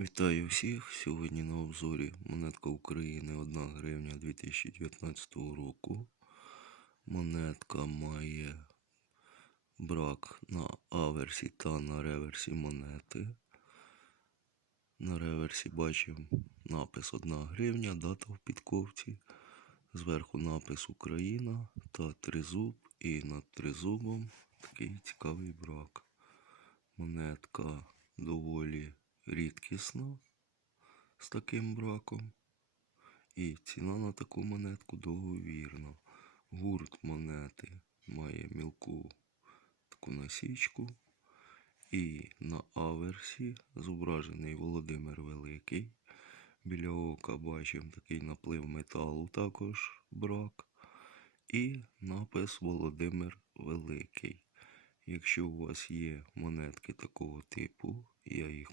Вітаю всіх! Сьогодні на обзорі монетка України 1 гривня 2019 року. Монетка має брак на аверсі та на реверсі монети. На реверсі бачимо напис 1 гривня, дата в підковці. Зверху напис Україна та тризуб. І над тризубом такий цікавий брак. Монетка доволі рідкісна з таким браком. І ціна на таку монетку договірна. Гурт монети має мілку таку насічку. І на аверсі зображений Володимир Великий. Біля ока бачимо такий наплив металу, також брак. І напис Володимир Великий. Якщо у вас є монетки такого типу, я їх.